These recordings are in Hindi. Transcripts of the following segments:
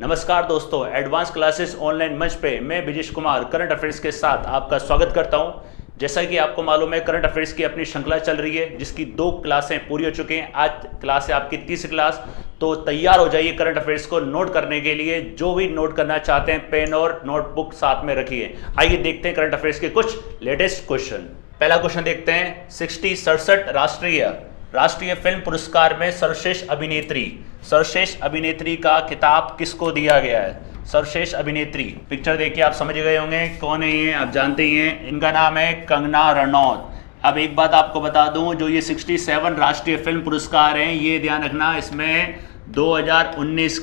नमस्कार दोस्तों, एडवांस क्लासेस ऑनलाइन मंच पे मैं विजेश कुमार करंट अफेयर्स के साथ आपका स्वागत करता हूं। जैसा कि आपको मालूम है, करंट अफेयर्स की अपनी श्रृंखला चल रही है जिसकी 2 क्लासें पूरी हो चुकी हैं। आज क्लास है आपकी तीसरी क्लास। तो तैयार हो जाइए करंट अफेयर्स को नोट करने के लिए। जो भी नोट करना चाहते हैं पेन और नोटबुक साथ में रखिए। आइए देखते हैं करंट अफेयर्स के कुछ लेटेस्ट क्वेश्चन। पहला क्वेश्चन देखते हैं। 67 राष्ट्रीय फिल्म पुरस्कार में सर्वश्रेष्ठ अभिनेत्री का खिताब किसको दिया गया है? सर्वश्रेष्ठ अभिनेत्री, पिक्चर देखिए आप समझ गए होंगे कौन है ये, आप जानते ही हैं। इनका नाम है कंगना रनौत। अब एक बात आपको बता दूं, जो ये 67 राष्ट्रीय फिल्म पुरस्कार हैं, ये ध्यान रखना, इसमें 2019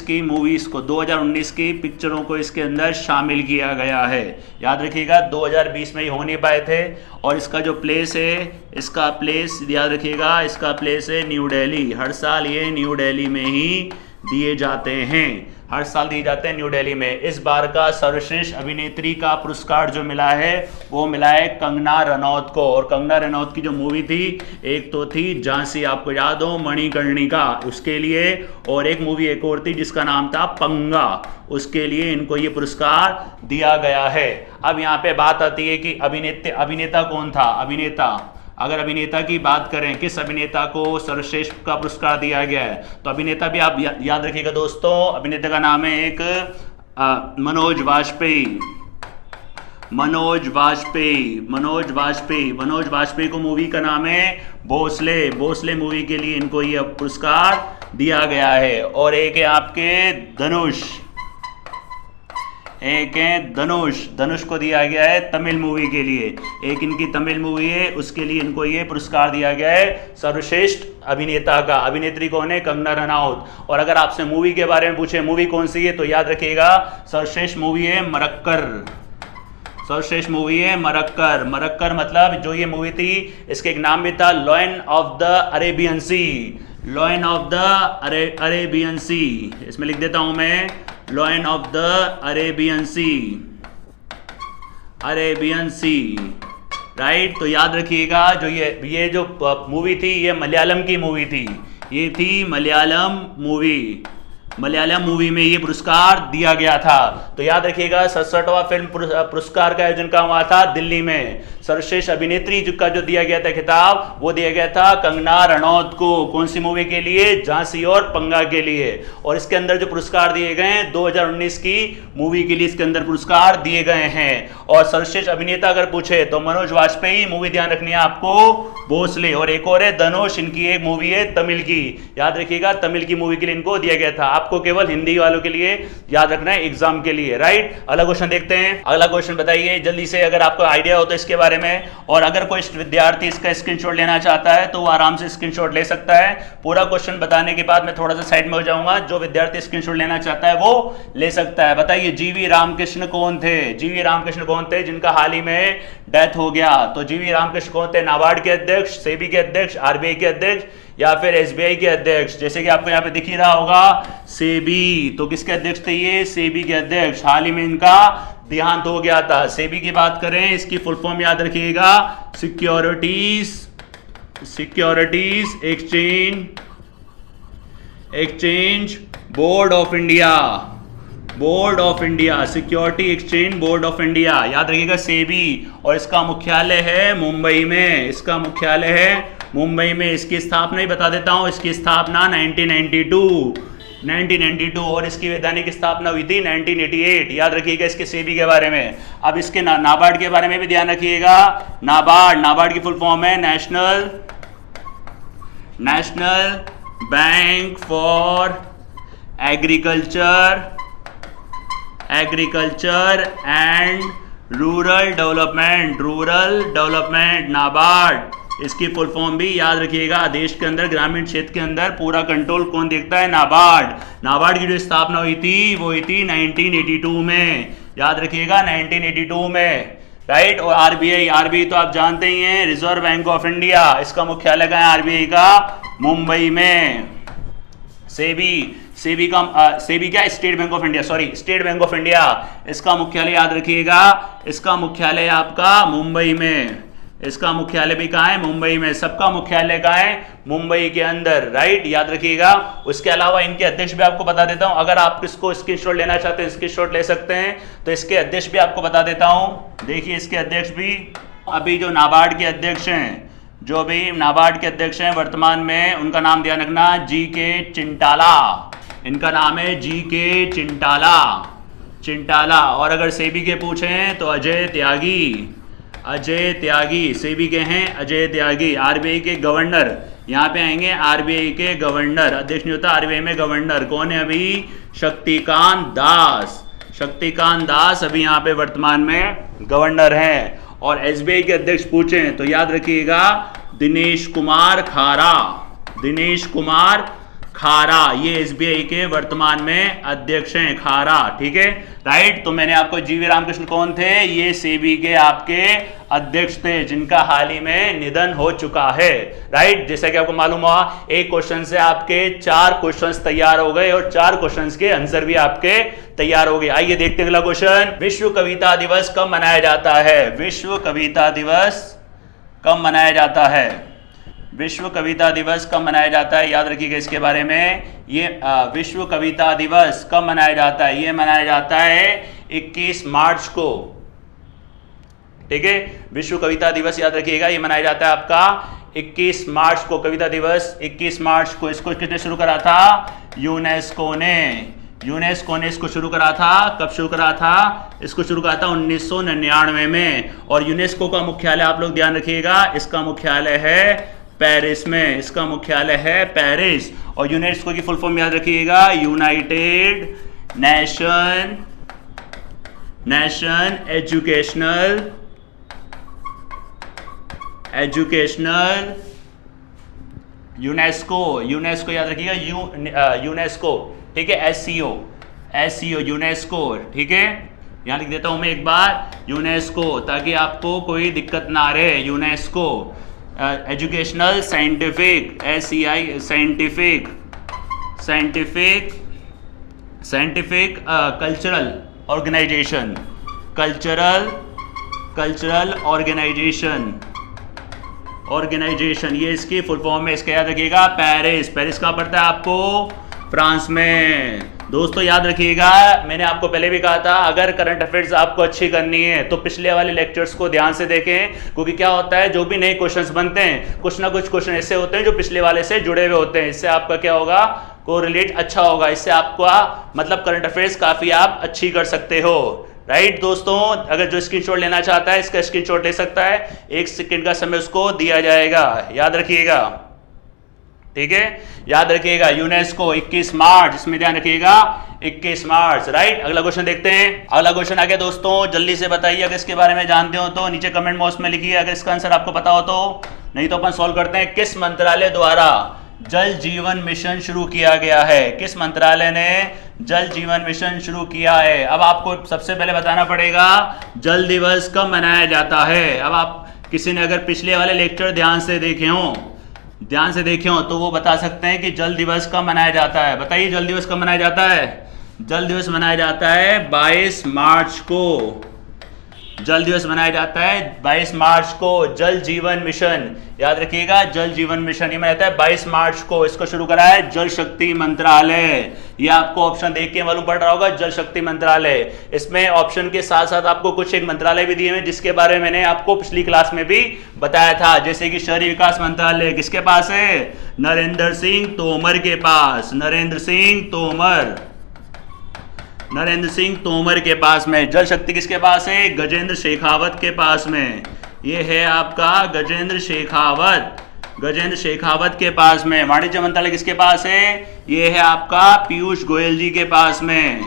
की मूवीज़ को, 2019 की पिक्चरों को इसके अंदर शामिल किया गया है। याद रखिएगा 2020 में ही हो नहीं पाए थे। और इसका जो प्लेस है, इसका प्लेस याद रखिएगा, इसका प्लेस है न्यू दिल्ली। हर साल ये न्यू दिल्ली में ही दिए जाते हैं, हर साल दिए जाते हैं न्यू दिल्ली में। इस बार का सर्वश्रेष्ठ अभिनेत्री का पुरस्कार जो मिला है वो मिला है कंगना रनौत को। और कंगना रनौत की जो मूवी थी, एक तो थी झांसी, आपको याद हो, मणिकर्णिका, उसके लिए, और एक मूवी एक और थी जिसका नाम था पंगा, उसके लिए इनको ये पुरस्कार दिया गया है। अब यहाँ पे बात आती है कि अभिनेता कौन था? अगर अभिनेता की बात करें, किस अभिनेता को सर्वश्रेष्ठ का पुरस्कार दिया गया है, तो अभिनेता भी आप याद रखिएगा दोस्तों। अभिनेता का नाम है एक मनोज वाजपेयी को मूवी का नाम है भोसले मूवी के लिए इनको ये पुरस्कार दिया गया है। और एक है आपके धनुष को दिया गया है तमिल मूवी के लिए। एक इनकी तमिल मूवी है, उसके लिए इनको ये पुरस्कार दिया गया है सर्वश्रेष्ठ अभिनेता का। अभिनेत्री कौन है? कंगना रनौत। और अगर आपसे मूवी के बारे में पूछे मूवी कौन सी है, तो याद रखिएगा सर्वश्रेष्ठ मूवी है मरक्कर मतलब जो ये मूवी थी, इसके एक नाम भी था lion of the Arabian sea. इसमें लिख देता हूं मैं, lion of the Arabian sea, right. तो याद रखिएगा, जो ये जो मूवी थी, ये मलयालम की मूवी थी। ये थी मलयालम मूवी में ये पुरस्कार दिया गया था। तो याद रखिएगा 67वां फिल्म पुरस्कार का आयोजन कहाँ हुआ था? दिल्ली में। सर्वश्रेष्ठ अभिनेत्री का जो दिया गया था खिताब, वो दिया गया था कंगना रनौत को। कौन सी मूवी के लिए? झांसी और पंगा के लिए। और इसके अंदर जो पुरस्कार दिए गए हैं, 2019 की मूवी के लिए इसके अंदर पुरस्कार दिए गए हैं। और सर्वश्रेष्ठ अभिनेता अगर पूछे तो मनोज वाजपेयी, मूवी ध्यान रखनी है आपको, भोसले। और एक और है धनुष, इनकी एक मूवी है तमिल की, याद रखिएगा तमिल की मूवी के लिए इनको दिया गया था। आपको केवल हिंदी वालों के लिए याद रखना है एग्जाम के लिए, राइट। अगला क्वेश्चन देखते हैं। अगला क्वेश्चन बताइए जल्दी से, अगर आपको आइडिया हो तो इसके बारे में। और अगर कोई विद्यार्थी इसका स्क्रीनशॉट लेना चाहता है तो वो आराम से स्क्रीनशॉट ले सकता है। पूरा क्वेश्चन बताने के बाद मैं थोड़ा सा साइड में हो जाऊंगा, जो विद्यार्थी स्क्रीनशॉट लेना चाहता है वो ले सकता है। बताइए जीवी रामकृष्ण कौन थे जिनका हाल ही में डेथ हो गया? तो जीवी रामकृष्ण कौन थे? नाबार्ड के अध्यक्ष, सेबी के अध्यक्ष, आरबीआई के अध्यक्ष, या फिर एसबीआई के अध्यक्ष? जैसे कि आपको यहाँ पे दिख ही रहा होगा सेबी। तो किसके अध्यक्ष थे ये? सेबी के अध्यक्ष। हाल ही में इनका देहांत हो गया था। सेबी की बात करें, इसकी फुल फॉर्म याद रखिएगा, securities exchange board of India, security exchange board of India, याद रखिएगा सेबी। और इसका मुख्यालय है मुंबई में। इसकी स्थापना ही बता देता हूं, इसकी स्थापना 1992 और इसकी वैधानिक स्थापना हुई थी 1988। याद रखिएगा इसके सेबी के बारे में। अब इसके नाबार्ड के बारे में भी ध्यान रखिएगा। नाबार्ड की फुल फॉर्म है national bank for agriculture and rural development, NABARD. इसकी फुल फॉर्म भी याद रखिएगा। देश के अंदर ग्रामीण क्षेत्र के अंदर पूरा कंट्रोल कौन देखता है? नाबार्ड की जो स्थापना हुई थी वो हुई थी 1982 में, याद रखिएगा 1982 में, राइट। और आरबीआई तो आप जानते ही हैं, रिजर्व बैंक ऑफ इंडिया, इसका मुख्यालय कहाँ है? आरबीआई का मुंबई में। सेबी क्या? स्टेट बैंक ऑफ इंडिया, इसका मुख्यालय याद रखिएगा, इसका मुख्यालय आपका मुंबई में, इसका मुख्यालय भी कहाँ है? मुंबई में। सबका मुख्यालय कहाँ है? मुंबई के अंदर, राइट, याद रखिएगा। उसके अलावा इनके अध्यक्ष भी आपको बता देता हूं, अगर आप इसको स्क्रीनशॉट लेना चाहते हैं स्क्रीनशॉट ले सकते हैं। तो इसके अध्यक्ष भी आपको बता देता हूं, देखिए इसके अध्यक्ष भी, अभी जो नाबार्ड के अध्यक्ष हैं, जो भी नाबार्ड के अध्यक्ष हैं वर्तमान में, उनका नाम ध्यान रखना, जी.के. चिंटाला। इनका नाम है जी.के. चिंटाला। और अगर सेबी के पूछें तो अजय त्यागी। सेबी के हैं अजय त्यागी। आरबीआई के गवर्नर, यहाँ पे आएंगे आरबीआई के गवर्नर, अध्यक्ष नहीं होता आरबीआई में गवर्नर, कौन है अभी? शक्तिकांत दास अभी यहाँ पे वर्तमान में गवर्नर हैं। और एसबीआई के अध्यक्ष पूछें तो याद रखिएगा दिनेश कुमार खारा, ये एसबीआई के वर्तमान में अध्यक्ष हैं, खारा, ठीक है, राइट। तो मैंने आपको जीवी रामकृष्ण कौन थे? ये सेबी के आपके अध्यक्ष थे, जिनका हाल ही में निधन हो चुका है, राइट। जैसा कि आपको मालूम हुआ, एक क्वेश्चन से आपके 4 क्वेश्चंस तैयार हो गए और 4 क्वेश्चंस के आंसर भी आपके तैयार हो गए। आइए देखते हैं अगला क्वेश्चन। विश्व कविता दिवस कब मनाया जाता है? विश्व कविता दिवस कब मनाया जाता है? विश्व कविता दिवस कब मनाया जाता है? याद रखिएगा इसके बारे में। ये विश्व कविता दिवस कब मनाया जाता है? ये मनाया जाता है 21 मार्च को, ठीक है। विश्व कविता दिवस याद रखिएगा, ये मनाया जाता है आपका 21 मार्च को। कविता दिवस 21 मार्च को। इसको किसने शुरू करा था? यूनेस्को ने इसको शुरू करा था। कब शुरू करा था? इसको शुरू करा था 1999 में। और यूनेस्को का मुख्यालय आप लोग ध्यान रखिएगा, इसका मुख्यालय है पेरिस में, इसका मुख्यालय है पेरिस। और यूनेस्को की फुल फॉर्म याद रखिएगा, यूनाइटेड नेशन एजुकेशनल यूनेस्को याद रखिएगा, यूनेस्को, ठीक है, एससीओ यूनेस्को, ठीक है। यहां लिख देता हूं मैं एक बार यूनेस्को, ताकि आपको कोई दिक्कत ना रहे। UNESCO educational scientific, SCI scientific cultural organisation, ये इसकी फुल फॉर्म है। इसका याद रखिएगा पेरिस कहाँ पड़ता है आपको? फ्रांस में। दोस्तों याद रखिएगा, मैंने आपको पहले भी कहा था, अगर करंट अफेयर्स आपको अच्छी करनी है तो पिछले वाले लेक्चर्स को ध्यान से देखें, क्योंकि क्या होता है, जो भी नए क्वेश्चंस बनते हैं, कुछ ना कुछ क्वेश्चन ऐसे होते हैं जो पिछले वाले से जुड़े हुए होते हैं। इससे आपका क्या होगा? कोरिलेट अच्छा होगा। इससे आपका मतलब करंट अफेयर्स काफी आप अच्छी कर सकते हो, राइट। दोस्तों अगर जो स्क्रीनशॉट लेना चाहता है इसका स्क्रीनशॉट ले सकता है, 1 सेकंड का समय उसको दिया जाएगा, याद रखिएगा, ठीक है। याद रखिएगा यूनेस्को 21 मार्च, इसमें ध्यान रखिएगा 21 मार्च, राइट। अगला क्वेश्चन देखते हैं। अगला क्वेश्चन आ गया दोस्तों, जल्दी से बताइए अगर इसके बारे में जानते हो तो नीचे कमेंट बॉक्स में लिखिए अगर इसका आंसर आपको पता हो तो, नहीं तो अपन सॉल्व करते हैं। किस मंत्रालय द्वारा जल जीवन मिशन शुरू किया गया है? किस मंत्रालय ने जल जीवन मिशन शुरू किया है? अब आपको सबसे पहले बताना पड़ेगा जल दिवस कब मनाया जाता है। अब आप किसी ने अगर पिछले वाले लेक्चर ध्यान से देखे हो तो वो बता सकते हैं कि जल दिवस कब मनाया जाता है। बताइए जल दिवस कब मनाया जाता है? जल दिवस मनाया जाता है 22 मार्च को। जल दिवस मनाया जाता है 22 मार्च को। जल जीवन मिशन याद रखिएगा, जल जीवन मिशन ये मनाया जाता है 22 मार्च को। इसको शुरू करा है जल शक्ति मंत्रालय। ये आपको ऑप्शन देख के मालूम पड़ रहा होगा, जल शक्ति मंत्रालय। इसमें ऑप्शन के साथ साथ आपको कुछ एक मंत्रालय भी दिए हैं जिसके बारे में मैंने आपको पिछली क्लास में भी बताया था, जैसे कि शहरी विकास मंत्रालय किसके पास है? नरेंद्र सिंह तोमर के पास। नरेंद्र सिंह तोमर के पास में। जल शक्ति किसके पास है? गजेंद्र शेखावत के पास में। ये है आपका गजेंद्र शेखावत के पास में। वाणिज्य मंत्रालय किसके पास है? ये है आपका पीयूष गोयल जी के पास में।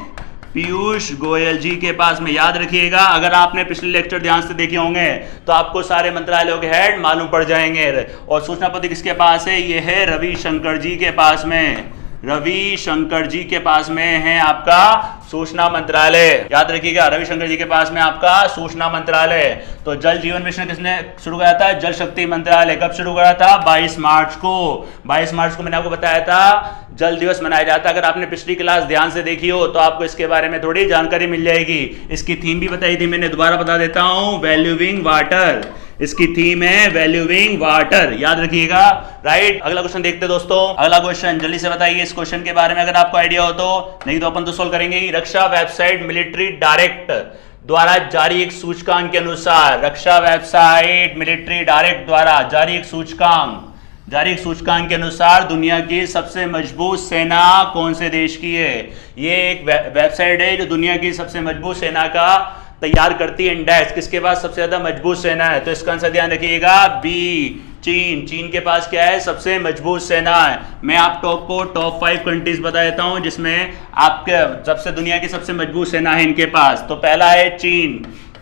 पीयूष गोयल जी के पास में। याद रखिएगा, अगर आपने पिछले लेक्चर ध्यान से देखे होंगे तो आपको सारे मंत्रालयों के हेड मालूम पड़ जाएंगे। और सूचना पत्र किसके पास है? ये है रविशंकर जी के पास में। रविशंकर जी के पास में है आपका सूचना मंत्रालय। याद रखिएगा, रविशंकर जी के पास में आपका सूचना मंत्रालय। तो जल जीवन मिशन किसने शुरू किया था? जल शक्ति मंत्रालय। कब शुरू करा था? 22 मार्च को। 22 मार्च को मैंने आपको बताया था जल दिवस मनाया जाता है। अगर आपने पिछली क्लास ध्यान से देखी हो तो आपको इसके बारे में थोड़ी जानकारी मिल जाएगी। इसकी थीम भी बताई थी मैंने, दोबारा बता देता हूं, वैल्यूइंग वाटर। इसकी थीम है वैल्यूइंग वाटर, याद रखिएगा। राइट, अगला क्वेश्चन देखते हैं दोस्तों। अगला क्वेश्चन जल्दी से बताइए इस क्वेश्चन के बारे में अगर आपको आइडिया हो तो, नहीं तो अपन तो सोल्व करेंगे ही। रक्षा वेबसाइट मिलिट्री डायरेक्ट द्वारा जारी एक सूचकांक के अनुसार, रक्षा वेबसाइट मिलिट्री डायरेक्ट द्वारा जारी एक सूचकांक के अनुसार दुनिया की सबसे मजबूत सेना कौन से देश की है? ये एक वेबसाइट है जो दुनिया की सबसे मजबूत सेना का तैयार करती है इंडेक्स, किसके पास सबसे ज्यादा मजबूत सेना है? तो इसका आंसर ध्यान रखिएगा बी, चीन के पास क्या है? सबसे मजबूत सेना है। मैं आप टॉप 5 कंट्रीज बता देता हूं जिसमें आपके सबसे दुनिया की सबसे मजबूत सेना है इनके पास। तो पहला है चीन,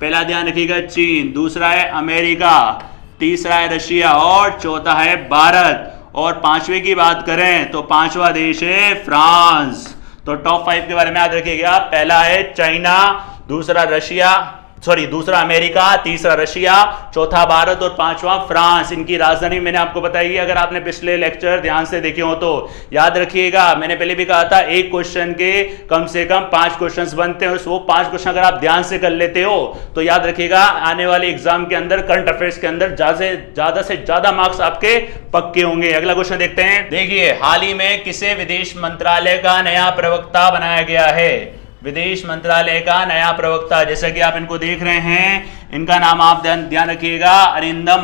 पहला ध्यान रखिएगा चीन, दूसरा है अमेरिका, तीसरा है रशिया और चौथा है भारत। और पांचवे की बात करें तो पांचवा देश है फ्रांस। तो टॉप 5 के बारे में याद रखिएगा, पहला है चाइना, दूसरा अमेरिका, तीसरा रशिया, चौथा भारत और पांचवा फ्रांस। इनकी राजधानी मैंने आपको बताई है, अगर आपने पिछले लेक्चर ध्यान से देखे हो तो याद रखिएगा। मैंने पहले भी कहा था एक क्वेश्चन के कम से कम 5 क्वेश्चंस बनते हैं, वो 5 क्वेश्चन अगर आप ध्यान से कर लेते हो तो याद रखिएगा आने वाले एग्जाम के अंदर, करंट अफेयर्स के अंदर ज्यादा से ज्यादा मार्क्स आपके पक्के होंगे। अगला क्वेश्चन देखते हैं। देखिए, हाल ही में किसे विदेश मंत्रालय का नया प्रवक्ता बनाया गया है? विदेश मंत्रालय का नया प्रवक्ता, जैसा कि आप इनको देख रहे हैं, इनका नाम आप ध्यान रखिएगा, अरिंदम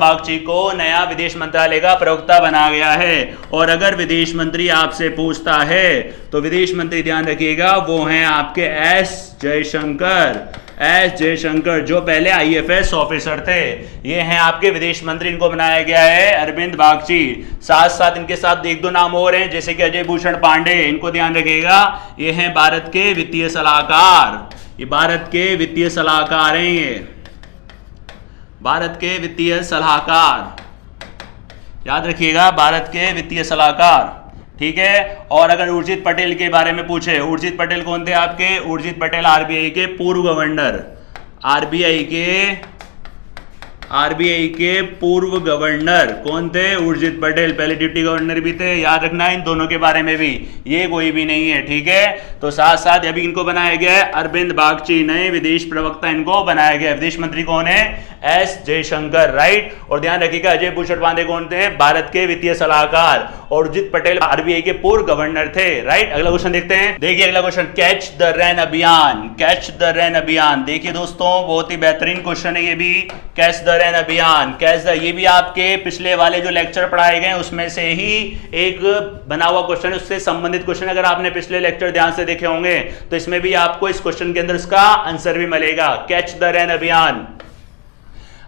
बागची को नया विदेश मंत्रालय का प्रवक्ता बनाया गया है। और अगर विदेश मंत्री आपसे पूछता है तो विदेश मंत्री ध्यान रखिएगा वो हैं आपके एस जयशंकर, जो पहले IFS ऑफिसर थे। ये हैं आपके विदेश मंत्री, इनको बनाया गया है अरविंद बागची। साथ साथ इनके साथ एक दो नाम और हैं जैसे कि अजय भूषण पांडे, इनको ध्यान रखिएगा, ये हैं भारत के वित्तीय सलाहकार, ये भारत के वित्तीय सलाहकार हैं, ये भारत के वित्तीय सलाहकार, याद रखिएगा भारत के वित्तीय सलाहकार, ठीक है। और अगर उर्जित पटेल के बारे में पूछे, उर्जित पटेल कौन थे आपके? उर्जित पटेल RBI के पूर्व गवर्नर, RBI के पूर्व गवर्नर कौन थे? उर्जित पटेल, पहले डिप्टी गवर्नर भी थे, याद रखना इन दोनों के बारे में भी, ये कोई भी नहीं है, ठीक है। तो साथ साथ अभी इनको बनाया गया है अरविंद बागची, नए विदेश प्रवक्ता इनको बनाया गया है। विदेश मंत्री कौन है? S Jaishankar, right. और ध्यान रखिएगा अजय भूषण पांडे कौन थे? भारत के वित्तीय सलाहकार। और उर्जित पटेल RBI के पूर्व गवर्नर थे, राइट। अगला क्वेश्चन देखते हैं। देखिए अगला क्वेश्चन, कैच द रेन अभियान, देखिए दोस्तों बहुत ही बेहतरीन क्वेश्चन है ये भी। कैच द रेन अभियान, ये भी आपके पिछले वाले जो लेक्चर पढ़ाए गए उसमें से ही एक बना हुआ क्वेश्चन है, उससे संबंधित क्वेश्चन। अगर आपने पिछले लेक्चर ध्यान से देखे होंगे तो इसमें भी आपको इस क्वेश्चन के अंदर इसका आंसर भी मिलेगा। कैच द रेन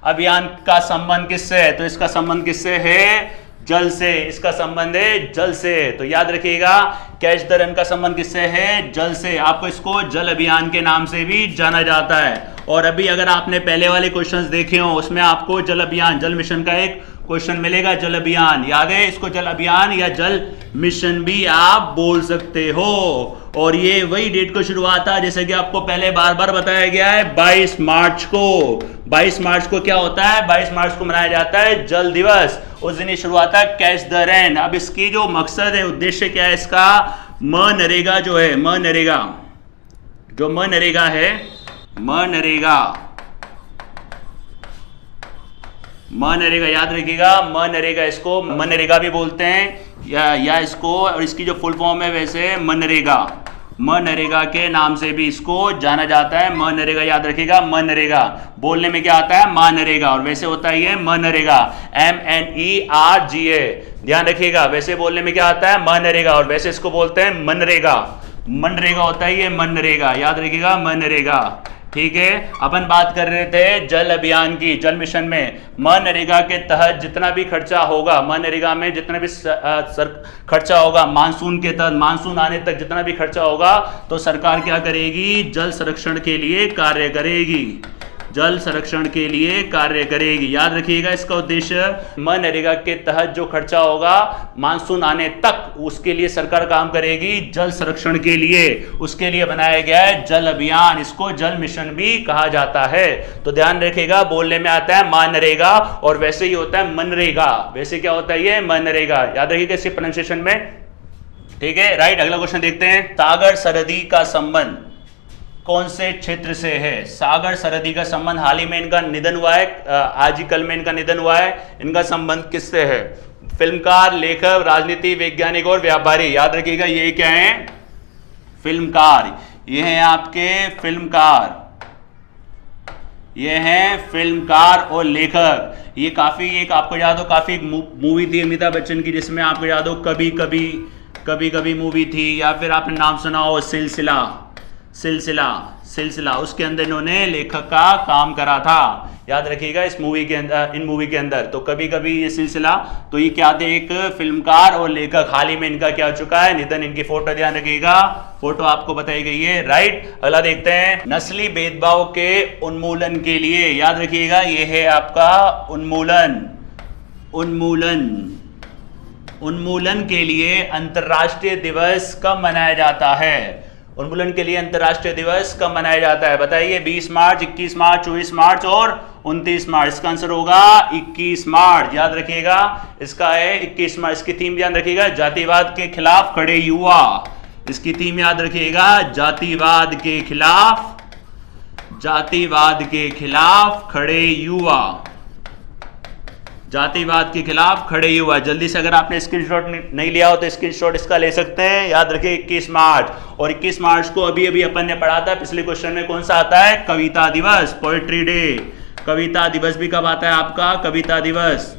अभियान का संबंध किससे है? तो इसका संबंध किससे है? जल से, इसका संबंध है जल से। तो याद रखिएगा कैच द रेन का संबंध किससे है? जल से। आपको इसको जल अभियान के नाम से भी जाना जाता है। और अभी अगर आपने पहले वाले क्वेश्चंस देखे हो उसमें आपको जल अभियान, जल मिशन का एक क्वेश्चन मिलेगा, जल अभियान, याद है? इसको जल अभियान या जल मिशन भी आप बोल सकते हो। और ये वही डेट को शुरुआत था जैसे कि आपको पहले बार बार बताया गया है, 22 मार्च को। 22 मार्च को क्या होता है? 22 मार्च को मनाया जाता है जल दिवस। उस दिन शुरुआत है कैच द रेन। अब इसकी जो मकसद है, उद्देश्य क्या है इसका? मनरेगा जो है, मनरेगा याद रखिएगा, मनरेगा, इसको मनरेगा भी बोलते हैं या इसको, और इसकी जो फुल फॉर्म है वैसे मनरेगा के नाम से भी इसको जाना जाता है। मनरेगा याद रखिएगा, मनरेगा बोलने में क्या आता है? मानरेगा, और वैसे होता है ये मनरेगा, MNERGA, ध्यान रखिएगा। वैसे बोलने में क्या आता है? मनरेगा, और वैसे इसको बोलते हैं मनरेगा होता है ये मनरेगा, याद रखिएगा मनरेगा, ठीक है। अपन बात कर रहे थे जल अभियान की, जल मिशन में मनरेगा के तहत जितना भी खर्चा होगा, मनरेगा में जितना भी खर्चा होगा, मानसून के तहत, मानसून आने तक जितना भी खर्चा होगा, तो सरकार क्या करेगी? जल संरक्षण के लिए कार्य करेगी, याद रखिएगा इसका उद्देश्य। मनरेगा के तहत जो खर्चा होगा मानसून आने तक, उसके लिए सरकार काम करेगी जल संरक्षण के लिए, उसके लिए बनाया गया है जल अभियान। इसको जल मिशन भी कहा जाता है। तो ध्यान रखिएगा, बोलने में आता है मनरेगा और वैसे ही होता है मनरेगा। वैसे क्या होता है ये? मनरेगा, याद रखिएगा इसके प्रोनाउंसिएशन में, ठीक है, राइट। अगला क्वेश्चन देखते हैं। सागर सरहदी का संबंध कौन से क्षेत्र से है? सागर सरहदी का संबंध, हाल ही में इनका निधन हुआ है, आज ही कल में इनका निधन हुआ है। इनका संबंध किससे है? फिल्मकार, लेखक, राजनीति, वैज्ञानिक और व्यापारी। याद रखिएगा ये क्या है? फिल्मकार। ये हैं आपके फिल्मकार, ये हैं फिल्मकार और लेखक। ये काफी एक आपको याद हो, काफी एक मूवी थी अमिताभ बच्चन की जिसमें आपको याद हो कभी कभी मूवी थी, या फिर आपने नाम सुना हो सिलसिला, उसके अंदर इन्होंने लेखक का काम करा था। याद रखिएगा इस मूवी के अंदर, इन मूवी के अंदर। तो कभी कभी ये सिलसिला, तो ये क्या थे? एक फिल्मकार और लेखक। हाल ही में इनका क्या हो चुका है? निधन। इनकी फोटो ध्यान रखिएगा, फोटो आपको बताई गई है, राइट। अगला देखते हैं, नस्ली भेदभाव के उन्मूलन के लिए। याद रखिएगा ये है आपका उन्मूलन के लिए अंतर्राष्ट्रीय दिवस कब मनाया जाता है? उन्मूलन के लिए अंतर्राष्ट्रीय दिवस कब मनाया जाता है? बताइए। 20 मार्च, 21 मार्च, 24 मार्च और 29 मार्च। इसका आंसर होगा 21 मार्च। याद रखिएगा इसका है 21 मार्च। इसकी थीम ध्यान रखिएगा, जातिवाद के खिलाफ खड़े युवा। इसकी थीम याद रखिएगा, जातिवाद के खिलाफ खड़े युवा। जातिवाद के खिलाफ खड़े युवा। जल्दी से अगर आपने स्क्रीनशॉट नहीं लिया हो तो स्क्रीनशॉट इसका ले सकते हैं। याद रखिए 21 मार्च। और 21 मार्च को अभी अपन ने पढ़ा था, पिछले क्वेश्चन में कौन सा आता है? कविता दिवस, पोएट्री डे। कविता दिवस भी कब आता है आपका? कविता दिवस,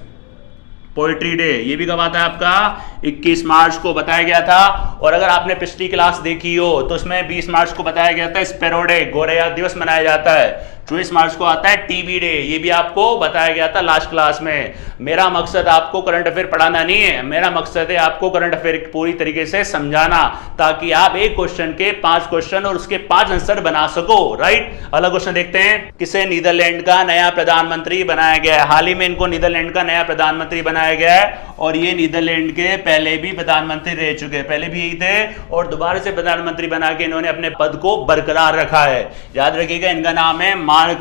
पोएट्री डे, ये भी कब आता है आपका? 21 मार्च को बताया गया था। और अगर आपने पिछली क्लास देखी हो तो उसमें 20 मार्च को बताया गया था स्पैरो डे, गोरैया दिवस मनाया जाता है। 24 मार्च को आता है टीबी डे, ये भी आपको बताया गया था लास्ट क्लास में। मेरा मकसद आपको करंट अफेयर पढ़ाना नहीं है, मेरा मकसद है आपको करंट अफेयर पूरी तरीके से समझाना, ताकि आप एक क्वेश्चन के 5 क्वेश्चन और उसके 5 आंसर बना सको, राइट। अगला क्वेश्चन देखते हैं, किसे नीदरलैंड का नया प्रधानमंत्री बनाया गया है? हाल ही में इनको नीदरलैंड का नया प्रधानमंत्री बनाया गया है। और ये नीदरलैंड के पहले भी प्रधानमंत्री रह चुके हैं, पहले भी यही थे और दोबारा से प्रधानमंत्री बना के इन्होंने अपने पद को बरकरार रखा है। याद रखिएगा इनका नाम है मार्क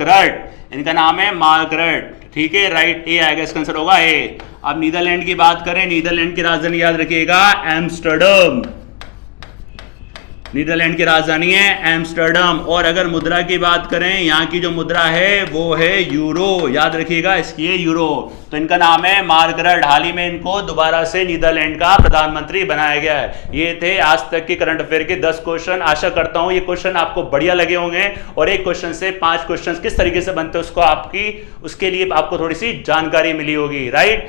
रट, ठीक है, राइट। ए आएगा, इसका आंसर होगा ए। अब नीदरलैंड की बात करें, नीदरलैंड की राजधानी याद रखिएगा एम्स्टर्डम। नीदरलैंड की राजधानी है एम्स्टर्डम। और अगर मुद्रा की बात करें, यहाँ की जो मुद्रा है वो है यूरो। याद रखिएगा इसकी है यूरो। तो इनका नाम है मार्क रट। हाल ही में इनको दोबारा से नीदरलैंड का प्रधानमंत्री बनाया गया है। ये थे आज तक के करंट अफेयर के 10 क्वेश्चन। आशा करता हूं ये क्वेश्चन आपको बढ़िया लगे होंगे और एक क्वेश्चन से 5 क्वेश्चन किस तरीके से बनते हैं उसके लिए आपको थोड़ी सी जानकारी मिली होगी, राइट।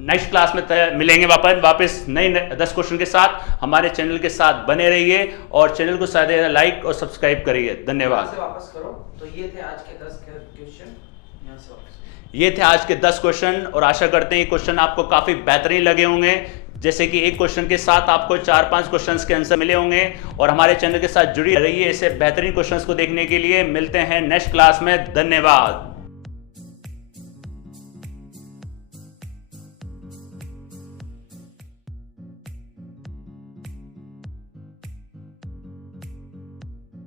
नेक्स्ट क्लास में मिलेंगे वापस नए 10 क्वेश्चन के साथ। हमारे चैनल के साथ बने रहिए और चैनल को साथ लाइक और सब्सक्राइब करिए। धन्यवाद। वापस करो। तो ये थे आज के 10 क्वेश्चन, यहाँ से वापस। ये थे आज के 10 क्वेश्चन और आशा करते हैं ये क्वेश्चन आपको काफी बेहतरीन लगे होंगे। जैसे कि एक क्वेश्चन के साथ आपको 4-5 क्वेश्चंस के आंसर मिले होंगे। और हमारे चैनल के साथ जुड़ी रहिए ऐसे बेहतरीन क्वेश्चंस को देखने के लिए। मिलते हैं नेक्स्ट क्लास में। धन्यवाद।